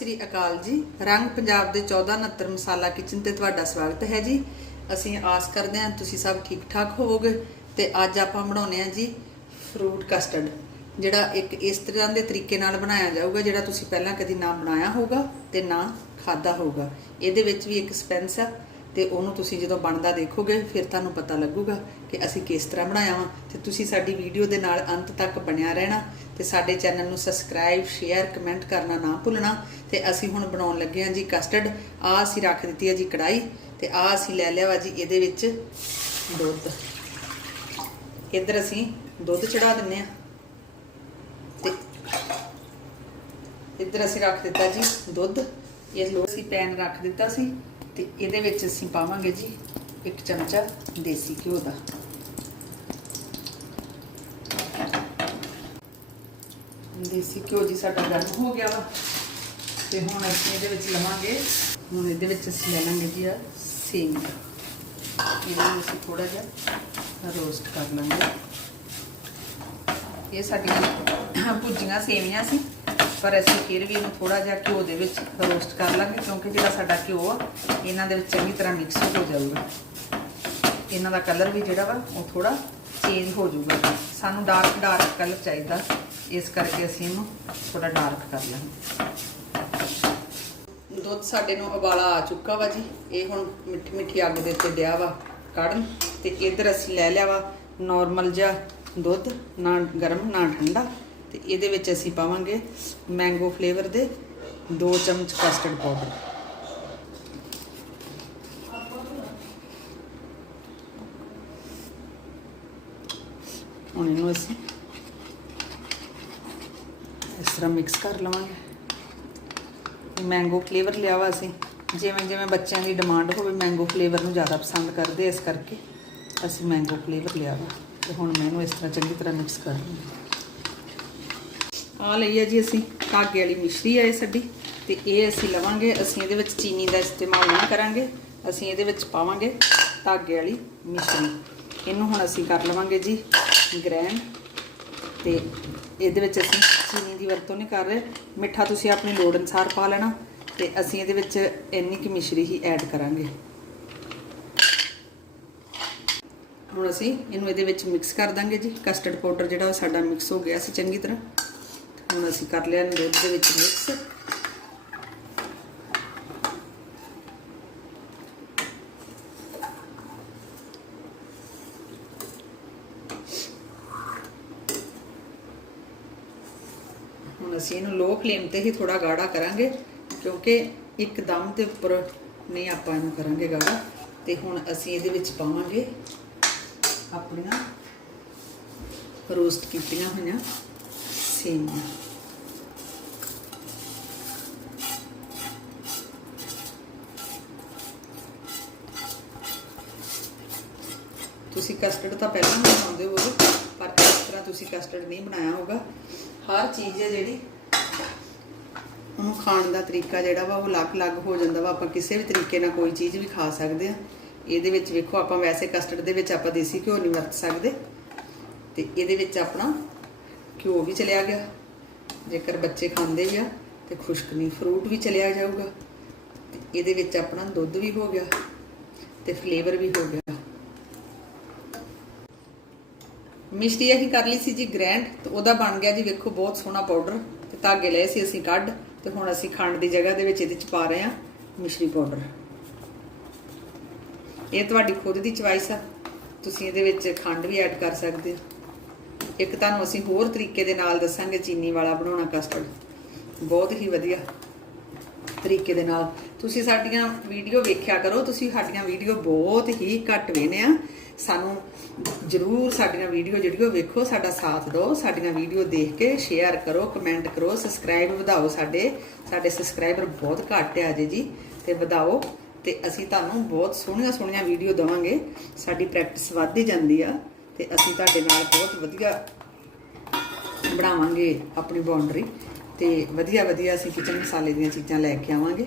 ਸ੍ਰੀ ਅਕਾਲ ਜੀ। ਰੰਗ ਪੰਜਾਬ ਦੇ 1469 ਮਸਾਲਾ ਕਿਚਨ ਤੇ ਤੁਹਾਡਾ ਸਵਾਗਤ ਹੈ ਜੀ। ਅਸੀਂ ਆਸ ਕਰਦੇ ਹਾਂ ਤੁਸੀਂ ਸਭ ਠੀਕ ਠਾਕ ਹੋਵੋਗੇ ਤੇ ਅੱਜ ਆਪਾਂ ਬਣਾਉਨੇ ਆ ਜੀ ਫਰੂਟ ਕਸਟਰਡ, ਜਿਹੜਾ ਇੱਕ ਇਸ ਤਰ੍ਹਾਂ ਦੇ ਤਰੀਕੇ ਨਾਲ ਬਣਾਇਆ ਜਾਊਗਾ, ਜਿਹੜਾ ਤੁਸੀਂ ਪਹਿਲਾਂ ਕਦੀ ਨਾ ਬਣਾਇਆ ਹੋਊਗਾ ਤੇ ਨਾ ਖਾਦਾ ਹੋਊਗਾ। ਇਹਦੇ ਵਿੱਚ ਵੀ ਇੱਕ ਸਪੈਂਸ ਆ। ਤੇ ਉਹਨੂੰ ਤੁਸੀਂ ਜਦੋਂ ਬਣਦਾ ਦੇਖੋਗੇ, ਫਿਰ ਤੁਹਾਨੂੰ ਪਤਾ ਲੱਗੂਗਾ ਕਿ ਅਸੀਂ ਕਿਸ ਤਰ੍ਹਾਂ ਬਣਾਇਆ ਵਾ। ਤੇ ਤੁਸੀਂ ਸਾਡੀ ਵੀਡੀਓ ਦੇ ਨਾਲ ਅੰਤ ਤੱਕ ਬਣਿਆ ਰਹਿਣਾ ਤੇ ਸਾਡੇ ਚੈਨਲ ਨੂੰ ਸਬਸਕ੍ਰਾਈਬ ਸ਼ੇਅਰ ਕਮੈਂਟ ਕਰਨਾ ਨਾ ਭੁੱਲਣਾ। ਤੇ ਅਸੀਂ ਹੁਣ ਬਣਾਉਣ ਲੱਗੇ ਹਾਂ ਜੀ ਕਸਟਰਡ ਆ ਅਸੀਂ ਰੱਖ ਦਿੱਤੀ ਹੈ ਜੀ ਕੜਾਈ ਤੇ ਆ ਅਸੀਂ ਲੈ ਲਿਆ ਵਾ ਜੀ ਇਹਦੇ ਵਿੱਚ ਦੁੱਧ। ਇੱਧਰ ਅਸੀਂ ਦੁੱਧ ਚੜਾ ਦਿੰਨੇ ਆ ਤੇ ਇੱਧਰ ਅਸੀਂ ਰੱਖ ਦਿੱਤਾ ਜੀ ਦੁੱਧ। ਇਹ ਲੋ ਅਸੀਂ ਪੈਨ ਰੱਖ ਦਿੱਤਾ ਸੀ। ਤੇ ਇਹਦੇ ਵਿੱਚ ਅਸੀਂ ਪਾਵਾਂਗੇ ਜੀ ਇੱਕ ਚਮਚਾ ਦੇਸੀ ਘਿਓ ਦਾ। ਦੇਸੀ ਘਿਓ ਜੀ ਸਾਡਾ ਗਰਮ ਹੋ ਗਿਆ ਵਾ। ਤੇ ਹੁਣ ਅਸੀਂ ਇਹਦੇ ਵਿੱਚ ਲਵਾਂਗੇ, ਹੁਣ ਇਹਦੇ ਵਿੱਚ ਅਸੀਂ ਲੈ ਲਾਂਗੇ ਜੀ ਆ ਸੇਮੀਆਂ ਇਹਨਾਂ ਨੂੰ ਅਸੀਂ ਥੋੜਾ ਜਿਹਾ ਰੋਸਟ ਕਰ ਲਾਂਗੇ। ਇਹ ਸਾਡੀਆਂ ਭੁੱਜੀਆਂ ਸੇਵੀਆਂ ਸੀ। ਪਰ ਅਸੀਂ ਫਿਰ ਵੀ ਇਹਨੂੰ ਥੋੜਾ ਜਿਹਾ ਘਿਓ ਦੇ ਵਿੱਚ ਰੋਸਟ ਕਰ ਲਾਂਗੇ, ਕਿਉਂਕਿ ਜਿਹੜਾ ਸਾਡਾ ਘਿਓ ਆ, ਇਹਨਾਂ ਦੇ ਵਿੱਚ ਚੰਗੀ ਤਰ੍ਹਾਂ ਮਿਕਸ ਹੋ ਜਾਊਗਾ। ਇਹਨਾਂ ਦਾ ਕਲਰ ਵੀ ਜਿਹੜਾ ਵਾ, ਉਹ ਥੋੜਾ ਚੇਂਜ ਹੋ ਜਾਊਗਾ। ਸਾਨੂੰ ਡਾਰਕ ਡਾਰਕ ਕਲਰ ਚਾਹੀਦਾ। ਇਸ ਕਰਕੇ ਅਸੀਂ ਇਹਨੂੰ ਥੋੜਾ ਡਾਰਕ ਕਰ ਲਾਂਗੇ। ਦੁੱਧ ਸਾਡੇ ਨੂੰ ਉਬਾਲਾ ਆ ਚੁੱਕਾ ਵਾ ਜੀ। ਇਹ ਹੁਣ ਮਿੱਠੀ ਮਿੱਠੀ ਅੱਗ ਦੇ ਉੱਤੇ ਡਿਆ ਵਾ ਕੱਢਣ। ਤੇ ਇੱਧਰ ਅਸੀਂ ਲੈ ਲਿਆ ਵਾ ਨਾਰਮਲ ਜਿਹਾ ਦੁੱਧ, ਨਾ ਗਰਮ, ਨਾ ਠੰਡਾ। ਤੇ ਇਹਦੇ ਵਿੱਚ ਅਸੀਂ ਪਾਵਾਂਗੇ ਮੈਂਗੋ ਫਲੇਵਰ ਦੇ 2 ਚਮਚ ਕਸਟਰਡ ਪਾਊਡਰ ਹੁਣ ਇਹਨੂੰ ਅਸੀਂ ਇਸ ਤਰ੍ਹਾਂ ਮਿਕਸ ਕਰ ਲਵਾਂਗੇ। ਮੈਂਗੋ ਫਲੇਵਰ ਲਿਆ ਵਾ ਅਸੀਂ। ਜਿਵੇਂ ਜਿਵੇਂ ਬੱਚਿਆਂ ਦੀ ਡਿਮਾਂਡ ਹੋਵੇ ਮੈਂਗੋ ਫਲੇਵਰ ਨੂੰ ਜ਼ਿਆਦਾ ਪਸੰਦ ਕਰਦੇ ਇਸ ਕਰਕੇ ਅਸੀਂ ਮੈਂਗੋ ਫਲੇਵਰ ਲਿਆ ਵਾ। ਤੇ ਹੁਣ ਮੈਂ ਇਹਨੂੰ ਇਸ ਤਰ੍ਹਾਂ ਚੰਗੀ ਤਰ੍ਹਾਂ ਮਿਕਸ ਕਰ ਲਵਾਂਗੀ। ਆ ਲਈ ਜੀ ਅਸੀਂ ਧਾਗੇ ਵਾਲੀ ਮਿਸ਼ਰੀ ਹੈ ਇਹ ਸਾਡੀ, ਤੇ ਇਹ ਅਸੀਂ ਲਵਾਂਗੇ, ਅਸੀਂ ਇਹਦੇ ਵਿੱਚ ਚੀਨੀ ਦਾ ਇਸਤੇਮਾਲ ਨਹੀਂ ਕਰਾਂਗੇ, ਅਸੀਂ ਇਹਦੇ ਵਿੱਚ ਪਾਵਾਂਗੇ ਧਾਗੇ ਵਾਲੀ ਮਿਸ਼ਰੀ। ਇਹਨੂੰ ਹੁਣ ਅਸੀਂ ਕਰ ਲਵਾਂਗੇ ਜੀ ਗ੍ਰੈਂਡ, ਤੇ ਇਹਦੇ ਵਿੱਚ ਅਸੀਂ ਚੀਨੀ ਦੀ ਵਰਤੋਂ ਨਹੀਂ ਕਰ ਰਹੇ। ਮਿੱਠਾ ਤੁਸੀਂ ਆਪਣੀ ਲੋੜ ਅਨੁਸਾਰ ਪਾ ਲੈਣਾ, ਤੇ ਅਸੀਂ ਇਹਦੇ ਵਿੱਚ ਇੰਨੀ ਕਿ ਮਿਸ਼ਰੀ ਹੀ ਐਡ ਕਰਾਂਗੇ। ਹੁਣ ਅਸੀਂ ਇਹਨੂੰ ਇਹਦੇ ਵਿੱਚ ਮਿਕਸ ਕਰ ਦਾਂਗੇ ਜੀ। ਕਸਟਰਡ ਪਾਊਡਰ ਜਿਹੜਾ ਉਹ ਸਾਡਾ ਮਿਕਸ ਹੋ ਗਿਆ ਸੀ ਚੰਗੀ ਤਰ੍ਹਾਂ। ਹੁਣ ਅਸੀਂ ਕਰ ਲਿਆ ਇਹਨੂੰ ਦੁੱਧ ਦੇ ਵਿੱਚ ਮਿਕਸ ਹੁਣ ਅਸੀਂ ਇਹਨੂੰ ਲੋ ਫਲੇਮ ਤੇ ਹੀ ਥੋੜਾ ਗਾੜਾ ਕਰਾਂਗੇ, ਕਿਉਂਕਿ ਇੱਕ ਦਮ ਤੇ ਉੱਪਰ ਨਹੀਂ ਆਪਾਂ ਇਹਨੂੰ ਕਰਾਂਗੇ ਗਾੜਾ। ਤੇ ਹੁਣ ਅਸੀਂ ਇਹਦੇ ਵਿੱਚ ਪਾਵਾਂਗੇ ਆਪਣੀਆਂ ਰੋਸਟ ਕੀਤੀਆਂ ਹੋਈਆਂ। ਸੇਮੀਆਂ ਤੁਸੀਂ ਕਸਟਰਡ ਤਾਂ ਪਹਿਲਾਂ ਹੀ ਬਣਾਉਂਦੇ ਹੋਗੇ ਪਰ ਇਸ ਤਰ੍ਹਾਂ ਤੁਸੀਂ ਕਸਟਰਡ ਨਹੀਂ ਬਣਾਇਆ ਹੋਗਾ ਹਰ ਚੀਜ਼ ਹੈ ਜਿਹੜੀ ਉਹਨੂੰ ਖਾਣ ਦਾ ਤਰੀਕਾ ਜਿਹੜਾ ਵਾ, ਉਹ ਅਲੱਗ-ਅਲੱਗ ਹੋ ਜਾਂਦਾ ਵਾ। ਆਪਾਂ ਕਿਸੇ ਵੀ ਤਰੀਕੇ ਨਾਲ ਕੋਈ ਚੀਜ਼ ਵੀ ਖਾ ਸਕਦੇ ਆ ਇਹਦੇ ਵਿੱਚ ਵੇਖੋ, ਆਪਾਂ ਵੈਸੇ ਕਸਟਰਡ ਦੇ ਵਿੱਚ ਆਪਾਂ ਦੇਸੀ ਘਿਓ ਨਹੀਂ ਵਰਤ ਸਕਦੇ। ਤੇ ਇਹਦੇ ਵਿੱਚ ਆਪਣਾ ਘਿਓ ਵੀ ਚਲਿਆ ਗਿਆ। ਜੇਕਰ ਬੱਚੇ ਖਾਂਦੇ ਆ, ਤੇ ਖੁਸ਼ਕਨੀ ਫਰੂਟ ਵੀ ਚਲਿਆ ਜਾਊਗਾ। ਤੇ ਇਹਦੇ ਵਿੱਚ ਆਪਣਾ ਦੁੱਧ ਵੀ ਹੋ ਗਿਆ ਤੇ ਫਲੇਵਰ ਵੀ ਹੋ ਗਿਆ। ਮਿਸ਼ਰੀ ਅਸੀਂ ਕਰ ਲਈ ਸੀ ਜੀ ਗ੍ਰੈਂਡ ਤੇ ਉਹਦਾ ਬਣ ਗਿਆ ਜੀ ਵੇਖੋ ਬਹੁਤ ਸੋਹਣਾ ਪਾਊਡਰ ਤੇ ਧਾਗੇ ਲਏ ਸੀ ਅਸੀਂ ਕੱਢ, ਤੇ ਹੁਣ ਅਸੀਂ ਖੰਡ ਦੀ ਜਗ੍ਹਾ ਦੇ ਵਿੱਚ ਇਹਦੇ ਚ ਪਾ ਰਹੇ ਹਾਂ ਮਿਸ਼ਰੀ ਪਾਊਡਰ ਇਹ ਤੁਹਾਡੀ ਖੁਦ ਦੀ ਚੁਆਇਸ ਆ। ਤੁਸੀਂ ਇਹਦੇ ਵਿੱਚ ਖੰਡ ਵੀ ਐਡ ਕਰ ਸਕਦੇ ਹੋ। ਇੱਕ ਤੁਹਾਨੂੰ ਅਸੀਂ ਹੋਰ ਤਰੀਕੇ ਦੇ ਨਾਲ ਦੱਸਾਂਗੇ ਚੀਨੀ ਵਾਲਾ ਬਣਾਉਣਾ ਕਸਟਰਡ ਬਹੁਤ ਹੀ ਵਧੀਆ ਤਰੀਕੇ ਦੇ ਨਾਲ। ਤੁਸੀਂ ਸਾਡੀਆਂ ਵੀਡੀਓ ਵੇਖਿਆ ਕਰੋ, ਤੁਸੀਂ ਸਾਡੀਆਂ ਵੀਡੀਓ ਬਹੁਤ ਹੀ ਘੱਟ ਵੇਖਦੇ ਆ। ਸਾਨੂੰ ਜਰੂਰ ਸਾਡੀਆਂ ਵੀਡੀਓ ਜਿਹੜੀਆਂ ਵੇਖੋ, ਸਾਡਾ ਸਾਥ ਦਿਓ। ਸਾਡੀਆਂ ਵੀਡੀਓ ਦੇਖ ਕੇ ਸ਼ੇਅਰ ਕਰੋ ਕਮੈਂਟ ਕਰੋ ਸਬਸਕ੍ਰਾਈਬ ਵਧਾਓ ਸਾਡੇ। ਸਾਡੇ ਸਬਸਕ੍ਰਾਈਬਰ ਬਹੁਤ ਘੱਟ ਆ ਜੇ ਜੀ, ਤੇ ਵਧਾਓ। ਤੇ ਅਸੀਂ ਤੁਹਾਨੂੰ ਬਹੁਤ ਸੋਹਣੀਆਂ ਸੋਹਣੀਆਂ ਵੀਡੀਓ ਦਵਾਂਗੇ। ਸਾਡੀ ਪ੍ਰੈਕਟਿਸ ਵੱਧਦੀ ਜਾਂਦੀ ਆ। ਤੇ ਅਸੀਂ ਤੁਹਾਡੇ ਨਾਲ ਬਹੁਤ ਵਧੀਆ ਬਣਾਵਾਂਗੇ ਆਪਣੀ ਬਾਉਂਡਰੀ ਤੇ ਵਧੀਆ ਵਧੀਆ ਅਸੀਂ ਕਿਚਨ ਮਸਾਲੇ ਦੀਆਂ ਚੀਜ਼ਾਂ ਲੈ ਕੇ ਆਵਾਂਗੇ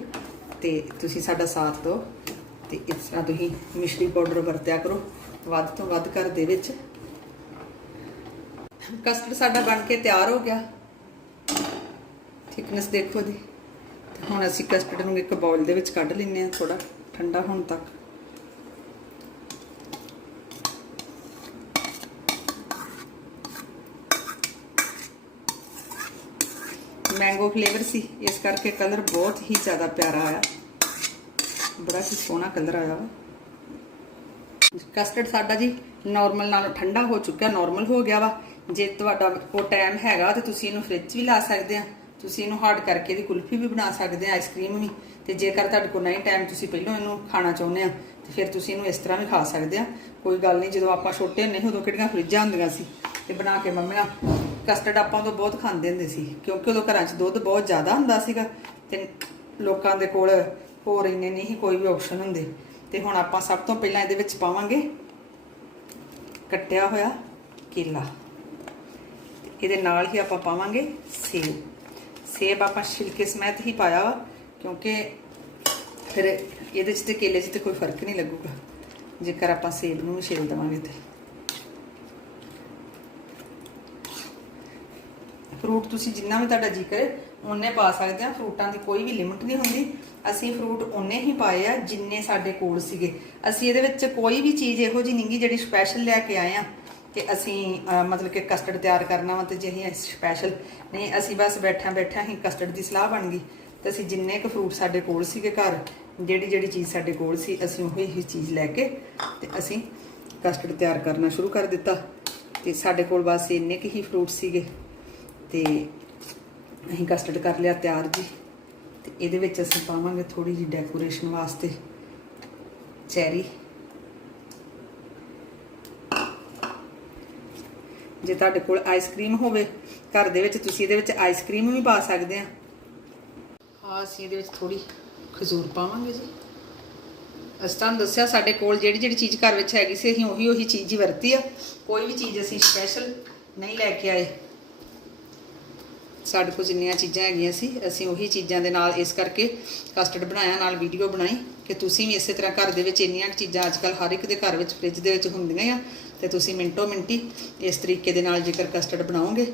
ਤੇ ਤੁਸੀਂ ਸਾਡਾ ਸਾਥ ਦਿਓ ਤੇ ਇਸ ਤਰ੍ਹਾਂ ਤੁਸੀਂ ਮਿਸ਼ਰੀ ਪਾਊਡਰ ਵਰਤਿਆ ਕਰੋ, ਵੱਧ ਤੋਂ ਵੱਧ ਘਰ ਦੇ ਵਿੱਚ। ਕਸਟਰਡ ਸਾਡਾ ਬਣ ਕੇ ਤਿਆਰ ਹੋ ਗਿਆ। ਥਿਕਨੈਸ ਦੇਖੋ ਦੀ ਤੇ ਹੁਣ ਅਸੀਂ ਕਸਟਰਡ ਨੂੰ ਇੱਕ ਬਾਉਲ ਦੇ ਵਿੱਚ ਕੱਢ ਲੈਂਦੇ ਹਾਂ ਥੋੜਾ ਠੰਡਾ ਹੋਣ ਤੱਕ। ਮੈਂਗੋ ਫਲੇਵਰ ਸੀ। ਇਸ ਕਰਕੇ ਕਲਰ ਬਹੁਤ ਹੀ ਜ਼ਿਆਦਾ ਪਿਆਰਾ ਆਇਆ। ਬੜਾ ਹੀ ਸੋਹਣਾ ਕਲਰ ਆਇਆ ਵਾ। ਕਸਟਰਡ ਸਾਡਾ ਜੀ ਨਾਰਮਲ ਨਾਲੋਂ ਠੰਡਾ ਹੋ ਚੁੱਕਿਆ ਨਾਰਮਲ ਹੋ ਗਿਆ ਵਾ। ਜੇ ਤੁਹਾਡਾ ਉਹ ਟਾਈਮ ਹੈਗਾ ਤੇ ਤੁਸੀਂ ਇਹਨੂੰ ਫ੍ਰਿਜ 'ਚ ਵੀ ਲਾ ਸਕਦੇ ਆ। ਤੁਸੀਂ ਇਹਨੂੰ ਹਾਰਡ ਕਰਕੇ ਇਹਦੀ ਕੁਲਫੀ ਵੀ ਬਣਾ ਸਕਦੇ ਆ ਆਈਸਕ੍ਰੀਮ ਵੀ। ਤੇ ਜੇਕਰ ਤੁਹਾਡੇ ਕੋਲ ਨਹੀਂ ਟਾਈਮ ਤੁਸੀਂ ਪਹਿਲਾਂ ਇਹਨੂੰ ਖਾਣਾ ਚਾਹੁੰਦੇ ਆ, ਤੇ ਫਿਰ ਤੁਸੀਂ ਇਹਨੂੰ ਇਸ ਤਰ੍ਹਾਂ ਵੀ ਖਾ ਸਕਦੇ ਆ। ਕੋਈ ਗੱਲ ਨਹੀਂ, ਜਦੋਂ ਆਪਾਂ ਛੋਟੇ ਹੁੰਦੇ ਸੀ, ਉਦੋਂ ਕਿਹੜੀਆਂ ਫਰਿੱਜਾਂ ਹੁੰਦੀਆਂ ਸੀ। ਤੇ ਬਣਾ ਕੇ ਮੰਮੀਆਂ ਕਸਟਰਡ ਆਪਾਂ ਉਦੋਂ ਬਹੁਤ ਖਾਂਦੇ ਹੁੰਦੇ ਸੀ, ਕਿਉਂਕਿ ਉਦੋਂ ਘਰਾਂ 'ਚ ਦੁੱਧ ਬਹੁਤ ਜ਼ਿਆਦਾ ਹੁੰਦਾ ਸੀਗਾ ਤੇ ਲੋਕਾਂ ਦੇ ਕੋਲ ਹੋਰ ਇੰਨੇ ਨਹੀਂ ਕੋਈ ਵੀ ਆਪਸ਼ਨ ਹੁੰਦੇ। ਤੇ ਹੁਣ ਆਪਾਂ ਸਭ ਤੋਂ ਪਹਿਲਾਂ ਇਹਦੇ ਵਿੱਚ ਪਾਵਾਂਗੇ ਕੱਟਿਆ ਹੋਇਆ ਕੇਲਾ। ਇਹਦੇ ਨਾਲ ਹੀ ਆਪਾਂ ਪਾਵਾਂਗੇ ਸੇਬ। ਸੇਬ ਆਪਾਂ ਛਿਲਕੇ ਸਮੇਤ ਹੀ ਪਾਇਆ ਵਾ, ਕਿਉਂਕਿ ਫਿਰ ਇਹਦੇ 'ਚ ਤੇ ਕੇਲੇ 'ਚ ਤੇ ਕੋਈ ਫ਼ਰਕ ਨਹੀਂ ਲੱਗੂਗਾ, ਜੇਕਰ ਆਪਾਂ ਸੇਬ ਨੂੰ ਵੀ ਛਿਲ ਦੇਵਾਂਗੇ ਤੇ। ਫਰੂਟ ਤੁਸੀਂ ਜਿੰਨਾ ਵੀ ਤੁਹਾਡਾ ਜੀ ਕਰੇ ਉਹਨੇ ਪਾ ਸਕਦੇ ਆ। ਫਰੂਟਾਂ ਦੀ ਕੋਈ ਵੀ ਲਿਮਿਟ ਨਹੀਂ ਹੁੰਦੀ। ਅਸੀਂ ਫਰੂਟ ਉਹਨੇ ਹੀ ਪਾਏ ਆ, ਜਿੰਨੇ ਸਾਡੇ ਕੋਲ ਸੀਗੇ। ਅਸੀਂ ਇਹਦੇ ਵਿੱਚ ਕੋਈ ਵੀ ਚੀਜ਼ ਇਹੋ ਜੀ ਨਹੀਂਗੀ ਜਿਹੜੀ ਸਪੈਸ਼ਲ ਲੈ ਕੇ ਆਏ ਆ ਕਿ ਅਸੀਂ ਮਤਲਬ ਕਿ ਕਸਟਰਡ ਤਿਆਰ ਕਰਨਾ ਵਾ ਤੇ ਜੇ ਸਪੈਸ਼ਲ ਨਹੀਂ, ਅਸੀਂ ਬਸ ਬੈਠਾ ਬੈਠਾ ਹੀ ਕਸਟਰਡ ਦੀ ਸਲਾਹ ਬਣ ਗਈ। ਤੇ ਅਸੀਂ ਜਿੰਨੇ ਕੁ ਫਰੂਟ ਸਾਡੇ ਕੋਲ ਸੀਗੇ ਘਰ, ਜਿਹੜੀ ਜਿਹੜੀ ਚੀਜ਼ ਸਾਡੇ ਕੋਲ ਸੀ, ਅਸੀਂ ਉਹ ਹੀ ਚੀਜ਼ ਲੈ ਕੇ ਤੇ ਅਸੀਂ ਕਸਟਰਡ ਤਿਆਰ ਕਰਨਾ ਸ਼ੁਰੂ ਕਰ ਦਿੱਤਾ। ਤੇ ਸਾਡੇ ਕੋਲ ਬਸ ਇੰਨੇ ਕੁ ਹੀ ਫਰੂਟ ਸੀਗੇ। ਤੇ ਅਸੀਂ ਕਸਟਰਡ ਕਰ ਲਿਆ ਤਿਆਰ ਜੀ। ਤੇ ਇਹਦੇ ਵਿੱਚ ਅਸੀਂ ਪਾਵਾਂਗੇ ਥੋੜੀ ਜਿਹੀ ਡੈਕੋਰੇਸ਼ਨ ਵਾਸਤੇ ਚੈਰੀ ਜੇ ਤੁਹਾਡੇ ਕੋਲ ਆਈਸਕ੍ਰੀਮ ਹੋਵੇ, ਘਰ ਦੇ ਵਿੱਚ ਤੁਸੀਂ ਇਹਦੇ ਵਿੱਚ ਆਈਸਕ੍ਰੀਮ ਵੀ ਪਾ ਸਕਦੇ ਆ। ਹਾਂ ਅਸੀਂ ਇਹਦੇ ਵਿੱਚ ਥੋੜੀ ਖਜੂਰ ਪਾਵਾਂਗੇ ਜੀ। ਅਸੀਂ ਤੁਹਾਨੂੰ ਦੱਸਿਆ ਸਾਡੇ ਕੋਲ ਜਿਹੜੀ ਜਿਹੜੀ ਚੀਜ਼ ਘਰ ਵਿੱਚ ਹੈਗੀ ਸੀ, ਅਸੀਂ ਉਹੀ ਉਹੀ ਚੀਜ਼ ਹੀ ਵਰਤੀ ਆ। ਕੋਈ ਵੀ ਚੀਜ਼ ਅਸੀਂ ਸਪੈਸ਼ਲ ਨਹੀਂ ਲੈ ਕੇ ਆਏ। ਸਾਡੇ ਕੋਲ ਜਿੰਨੀਆਂ ਚੀਜ਼ਾਂ ਹੈਗੀਆਂ ਸੀ, ਅਸੀਂ ਉਹੀ ਚੀਜ਼ਾਂ ਦੇ ਨਾਲ ਇਸ ਕਰਕੇ ਕਸਟਰਡ ਬਣਾਇਆ, ਨਾਲ ਵੀਡੀਓ ਬਣਾਈ ਕਿ ਤੁਸੀਂ ਵੀ ਇਸੇ ਤਰ੍ਹਾਂ ਘਰ ਦੇ ਵਿੱਚ ਇੰਨੀਆਂ ਕੁ ਚੀਜ਼ਾਂ ਅੱਜਕੱਲ ਹਰ ਇੱਕ ਦੇ ਘਰ ਵਿੱਚ ਫ੍ਰਿਜ ਦੇ ਵਿੱਚ ਹੁੰਦੀਆਂ ਆ ਤੇ ਤੁਸੀਂ ਮਿੰਟੋ ਮਿੰਟੀ ਇਸ ਤਰੀਕੇ ਦੇ ਨਾਲ ਜੇਕਰ ਕਸਟਰਡ ਬਣਾਓਗੇ,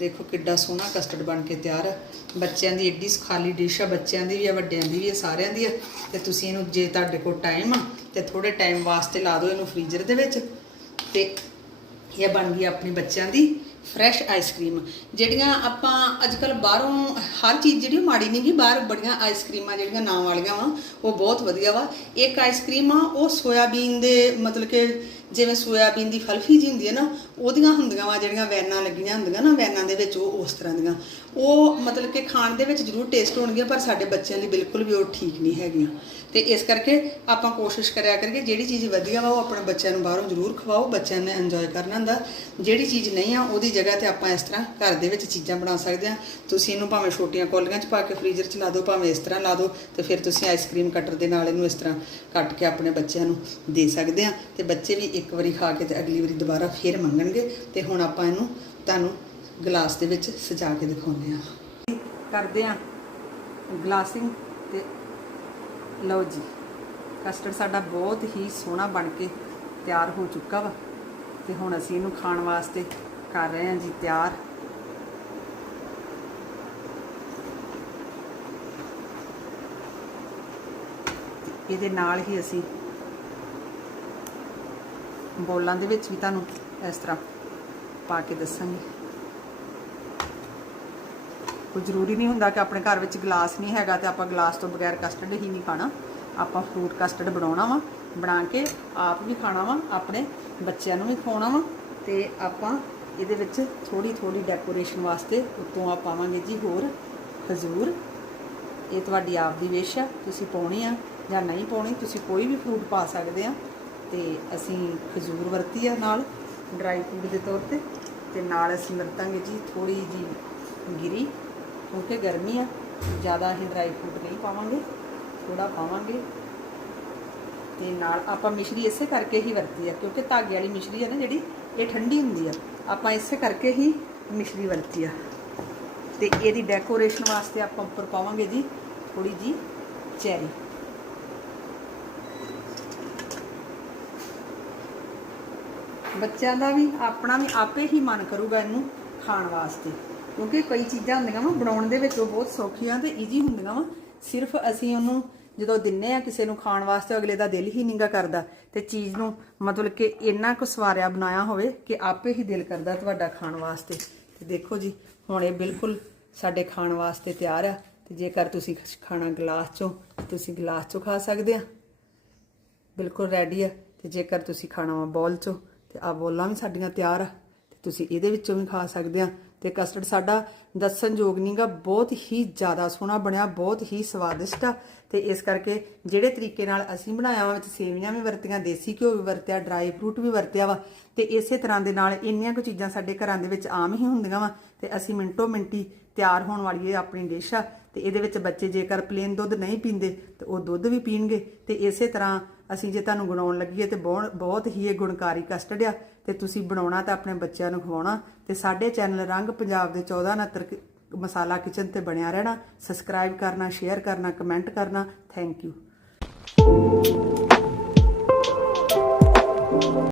ਦੇਖੋ ਕਿੱਡਾ ਸੋਹਣਾ ਕਸਟਰਡ ਬਣ ਕੇ ਤਿਆਰ ਆ। ਬੱਚਿਆਂ ਦੀ ਏਡੀ ਖਾਲੀ ਡਿਸ਼ ਆ, ਬੱਚਿਆਂ ਦੀ ਵੀ ਆ, ਵੱਡਿਆਂ ਦੀ ਵੀ ਆ, ਸਾਰਿਆਂ ਦੀ ਆ ਤੇ ਤੁਸੀਂ ਇਹਨੂੰ ਜੇ ਤੁਹਾਡੇ ਕੋਲ ਟਾਈਮ ਆ ਤੇ ਥੋੜੇ ਟਾਈਮ ਵਾਸਤੇ ਲਾ ਦਿਓ ਇਹਨੂੰ ਫ੍ਰੀਜ਼ਰ ਦੇ ਵਿੱਚ ਤੇ ਇਹ ਬਣ ਗਈ ਆਪਣੀ ਬੱਚਿਆਂ ਦੀ ਫਰੈਸ਼ ਆਈਸਕ੍ਰੀਮ ਜਿਹੜੀਆਂ ਆਪਾਂ ਅੱਜ ਕੱਲ ਬਾਹਰੋਂ ਹਰ ਚੀਜ਼ ਜਿਹੜੀ ਉਹ ਮਾੜੀ ਨਹੀਂ ਗੀ, ਬਾਹਰ ਬੜੀਆਂ ਆਈਸਕ੍ਰੀਮਾਂ ਜਿਹੜੀਆਂ ਨਾਮ ਵਾਲੀਆਂ ਵਾ, ਉਹ ਬਹੁਤ ਵਧੀਆ ਵਾ। ਇੱਕ ਆਈਸਕ੍ਰੀਮ ਆ, ਉਹ ਸੋਇਆਬੀਨ ਦੇ ਮਤਲਬ ਕਿ ਜਿਵੇਂ ਸੋਇਆਬੀਨ ਦੀ ਫਲਫੀ ਜੀ ਹੁੰਦੀ ਹੈ ਨਾ ਉਹਦੀਆਂ ਹੁੰਦੀਆਂ ਵਾ ਜਿਹੜੀਆਂ ਵੈਨਾਂ ਲੱਗੀਆਂ ਹੁੰਦੀਆਂ ਨਾ, ਵੈਨਾਂ ਦੇ ਵਿੱਚ ਉਹ ਉਸ ਤਰ੍ਹਾਂ ਦੀਆਂ। ਉਹ ਮਤਲਬ ਕਿ ਖਾਣ ਦੇ ਵਿੱਚ ਜ਼ਰੂਰ ਟੇਸਟ ਹੋਣਗੀਆਂ, ਪਰ ਸਾਡੇ ਬੱਚਿਆਂ ਲਈ ਬਿਲਕੁਲ ਵੀ ਉਹ ਠੀਕ ਨਹੀਂ ਹੈਗੀਆਂ। ਤੇ ਇਸ ਕਰਕੇ ਆਪਾਂ ਕੋਸ਼ਿਸ਼ ਕਰਿਆ ਕਰੀਏ, ਜਿਹੜੀ ਚੀਜ਼ ਵਧੀਆ ਵਾ ਉਹ ਆਪਣੇ ਬੱਚਿਆਂ ਨੂੰ ਬਾਹਰੋਂ ਜ਼ਰੂਰ ਖਵਾਓ, ਬੱਚਿਆਂ ਨੇ ਇੰਜੋਏ ਕਰਨਾ ਹੁੰਦਾ। ਜਿਹੜੀ ਚੀਜ਼ ਨਹੀਂ ਆ, ਉਹਦੀ ਜਗ੍ਹਾ ਤੇ ਆਪਾਂ ਇਸ ਤਰ੍ਹਾਂ ਘਰ ਦੇ ਵਿੱਚ ਚੀਜ਼ਾਂ ਬਣਾ ਸਕਦੇ ਆ। ਤੁਸੀਂ ਇਹਨੂੰ ਭਾਵੇਂ ਛੋਟੀਆਂ ਕੌਲੀਆਂ 'ਚ ਪਾ ਕੇ ਫ੍ਰੀਜ਼ਰ 'ਚ ਲਾ ਦਿਓ, ਭਾਵੇਂ ਇਸ ਤਰ੍ਹਾਂ ਲਾ ਦਿਓ, ਤੇ ਫਿਰ ਤੁਸੀਂ ਆਈਸਕ੍ਰੀਮ ਕਟਰ ਦੇ ਨਾਲ ਇਹਨੂੰ ਇਸ ਤਰ੍ਹਾਂ ਕੱਟ ਕੇ ਆਪਣੇ ਬੱਚਿਆਂ ਨੂੰ ਦੇ ਸਕਦੇ ਆ। ਤੇ ਬੱਚੇ ਵੀ ਇੱਕ ਵਾਰੀ ਖਾ ਕੇ ਤੇ ਅਗਲੀ ਵਾਰੀ ਦੁਬਾਰਾ ਫੇਰ ਮੰਗਣਗੇ ਤੇ ਹੁਣ ਆਪਾਂ ਇਹਨੂੰ ਤੁਹਾਨੂੰ ਗਲਾਸ ਦੇ ਵਿੱਚ ਸਜਾ ਕੇ ਦਿਖਾਉਂਦੇ ਆ ਕਰਦੇ ਆ ਗਲਾਸਿੰਗ ਤੇ ਲਓ ਜੀ ਕਸਟਰਡ ਸਾਡਾ ਬਹੁਤ ਹੀ ਸੋਹਣਾ ਬਣ ਕੇ ਤਿਆਰ ਹੋ ਚੁੱਕਾ ਵਾ ਤੇ ਹੁਣ ਅਸੀਂ ਇਹਨੂੰ ਖਾਣ ਵਾਸਤੇ ਕਰ ਰਹੇ ਹਾਂ ਜੀ ਤਿਆਰ। ਇਹਦੇ ਨਾਲ ਹੀ ਅਸੀਂ ਬੋਲਾਂ ਦੇ ਵਿੱਚ ਵੀ ਤੁਹਾਨੂੰ ਇਸ ਤਰ੍ਹਾਂ ਪਾ ਕੇ ਦੱਸਾਂਗੇ। ਕੋਈ ਜ਼ਰੂਰੀ ਨਹੀਂ ਹੁੰਦਾ ਕਿ ਆਪਣੇ ਘਰ ਵਿੱਚ ਗਲਾਸ ਨਹੀਂ ਹੈਗਾ ਤੇ ਆਪਾਂ ਗਲਾਸ ਤੋਂ ਬਗੈਰ ਕਸਟਰਡ ਹੀ ਨਹੀਂ ਖਾਣਾ। ਆਪਾਂ ਫਰੂਟ ਕਸਟਰਡ ਬਣਾਉਣਾ ਵਾ, ਬਣਾ ਕੇ ਆਪ ਵੀ ਖਾਣਾ ਵਾ, ਆਪਣੇ ਬੱਚਿਆਂ ਨੂੰ ਵੀ ਖਵਾਉਣਾ ਵਾ ਤੇ ਆਪਾਂ ਇਹਦੇ ਵਿੱਚ ਥੋੜੀ ਥੋੜੀ ਡੈਕੋਰੇਸ਼ਨ ਵਾਸਤੇ ਉੱਤੋਂ ਆ ਪਾਵਾਂਗੇ ਜੀ ਹੋਰ ਖਜੂਰ। ਇਹ ਤੁਹਾਡੀ ਆਪ ਦੀ ਵਿਸ਼ ਆ, ਤੁਸੀਂ ਪਾਉਣੀ ਆ ਜਾਂ ਨਹੀਂ ਪਾਉਣੀ, ਤੁਸੀਂ ਕੋਈ ਵੀ ਫਰੂਟ ਪਾ ਸਕਦੇ ਆ ਤੇ ਅਸੀਂ ਖਜੂਰ ਵਰਤੀ ਆ ਨਾਲ। ਡਰਾਈ ਫਰੂਟ ਦੇ ਤੌਰ ਤੇ ਤੇ ਨਾਲ ਅਸੀਂ ਵਰਤਾਂਗੇ ਜੀ ਥੋੜੀ ਜੀ ਗਿਰੀ, ਕਿਉਂਕਿ ਗਰਮੀ ਆ, ਜ਼ਿਆਦਾ ਅਸੀਂ ਡਰਾਈ ਫਰੂਟ ਨਹੀਂ ਪਾਵਾਂਗੇ ਥੋੜਾ ਪਾਵਾਂਗੇ। ਤੇ ਨਾਲ ਆਪਾਂ ਮਿਸ਼ਰੀ ਇਸੇ ਕਰਕੇ ਹੀ ਵਰਤੀ ਆ, ਕਿਉਂਕਿ ਧਾਗੇ ਵਾਲੀ ਮਿਸ਼ਰੀ ਹੈ ਨਾ ਜਿਹੜੀ, ਇਹ ਠੰਡੀ ਹੁੰਦੀ ਆ। ਆਪਾਂ ਇਸੇ ਕਰਕੇ ਹੀ ਮਿਸ਼ਰੀ ਵਰਤੀ ਆ। ਤੇ ਇਹਦੀ ਡੈਕੋਰੇਸ਼ਨ ਵਾਸਤੇ ਆਪਾਂ ਉੱਪਰ ਪਾਵਾਂਗੇ ਜੀ ਥੋੜੀ ਜੀ ਚੈਰੀ। ਬੱਚਿਆਂ ਦਾ ਵੀ, ਆਪਣਾ ਵੀ ਆਪੇ ਹੀ ਮਨ ਕਰੂਗਾ ਇਹਨੂੰ ਖਾਣ ਵਾਸਤੇ। ਕਿਉਂਕਿ ਕਈ ਚੀਜ਼ਾਂ ਹੁੰਦੀਆਂ ਵਾ, ਬਣਾਉਣ ਦੇ ਵਿੱਚ ਉਹ ਬਹੁਤ ਸੌਖੀਆਂ ਤੇ ਈਜ਼ੀ ਹੁੰਦੀਆਂ ਵਾ। ਸਿਰਫ ਅਸੀਂ ਉਹਨੂੰ ਜਦੋਂ ਦਿੰਨੇ ਆ ਕਿਸੇ ਨੂੰ ਖਾਣ ਵਾਸਤੇ ਅਗਲੇ ਦਾ ਦਿਲ ਹੀ ਨਿੰਗਾ ਕਰਦਾ ਤੇ ਚੀਜ਼ ਨੂੰ ਮਤਲਬ ਕਿ ਇੰਨਾ ਕੁ ਸਵਾਰਿਆ ਬਣਾਇਆ ਹੋਵੇ ਕਿ ਆਪੇ ਹੀ ਦਿਲ ਕਰਦਾ ਤੁਹਾਡਾ ਖਾਣ ਵਾਸਤੇ। ਤੇ ਦੇਖੋ ਜੀ, ਹੁਣ ਇਹ ਬਿਲਕੁਲ ਸਾਡੇ ਖਾਣ ਵਾਸਤੇ ਤਿਆਰ ਆ। ਤੇ ਜੇਕਰ ਤੁਸੀਂ ਖਾਣਾ ਗਲਾਸ ਚੋਂ, ਤੁਸੀਂ ਗਲਾਸ ਚੋਂ ਖਾ ਸਕਦੇ ਆ। ਬਿਲਕੁਲ ਰੈਡੀ ਆ। ਤੇ ਜੇਕਰ ਤੁਸੀਂ ਖਾਣਾ ਵਾ ਬੋਲ ਚੋਂ ਤੇ ਆ ਬੋਲਾਂ ਵੀ ਸਾਡੀਆਂ ਤਿਆਰ ਆ। ਤੇ ਤੁਸੀਂ ਇਹਦੇ ਵਿੱਚੋਂ ਵੀ ਖਾ ਸਕਦੇ ਆ। ਤੇ ਕਸਟਰਡ ਸਾਡਾ ਦੱਸਣਯੋਗ ਨਹੀਂਗਾ, ਬਹੁਤ ਹੀ ਜ਼ਿਆਦਾ ਸੋਹਣਾ ਬਣਿਆ, ਬਹੁਤ ਹੀ ਸਵਾਦਿਸ਼ਟ ਆ। ਤੇ ਇਸ ਕਰਕੇ ਜਿਹੜੇ ਤਰੀਕੇ ਨਾਲ ਅਸੀਂ ਬਣਾਇਆ ਵਾ ਵਿੱਚ ਸੇਵੀਆਂ ਵੀ ਵਰਤੀਆਂ, ਦੇਸੀ ਘਿਓ ਵੀ ਵਰਤਿਆ ਡਰਾਈ ਫਰੂਟ ਵੀ ਵਰਤਿਆ ਵਾ, ਤੇ ਇਸੇ ਤਰ੍ਹਾਂ ਦੇ ਨਾਲ ਇੰਨੀਆਂ ਕੁ ਚੀਜ਼ਾਂ ਸਾਡੇ ਘਰਾਂ ਦੇ ਵਿੱਚ ਆਮ ਹੀ ਹੁੰਦੀਆਂ ਵਾ, ਤੇ ਅਸੀਂ ਮਿੰਟੋ ਮਿੰਟੀ ਤਿਆਰ ਹੋਣ ਵਾਲੀ ਇਹ ਆਪਣੀ ਡਿਸ਼ ਆ। ਤੇ ਇਹਦੇ ਵਿੱਚ ਬੱਚੇ ਜੇਕਰ ਪਲੇਨ ਦੁੱਧ ਨਹੀਂ ਪੀਂਦੇ, ਤੇ ਉਹ ਦੁੱਧ ਵੀ ਪੀਣਗੇ। ਤੇ ਇਸੇ ਤਰ੍ਹਾਂ ਅਸੀਂ ਜੇ ਤੁਹਾਨੂੰ ਗੁਣਾਉਣ ਲੱਗੀਏ ਤੇ ਬਹੁਤ ਬਹੁਤ ਹੀ ਇਹ ਗੁਣਕਾਰੀ ਕਸਟਰਡ ਆ। ਤੇ ਤੁਸੀਂ ਬਣਾਉਣਾ ਤਾਂ ਆਪਣੇ ਬੱਚਿਆਂ ਨੂੰ ਖਵਾਉਣਾ ਤੇ ਸਾਡੇ ਚੈਨਲ ਰੰਗ ਪੰਜਾਬ ਦੇ 1469 ਕਿ- ਮਸਾਲਾ ਕਿਚਨ ਤੇ ਬਣਿਆ ਰਹਿਣਾ। ਸਬਸਕ੍ਰਾਈਬ ਕਰਨਾ ਸ਼ੇਅਰ ਕਰਨਾ ਕਮੈਂਟ ਕਰਨਾ। Thank you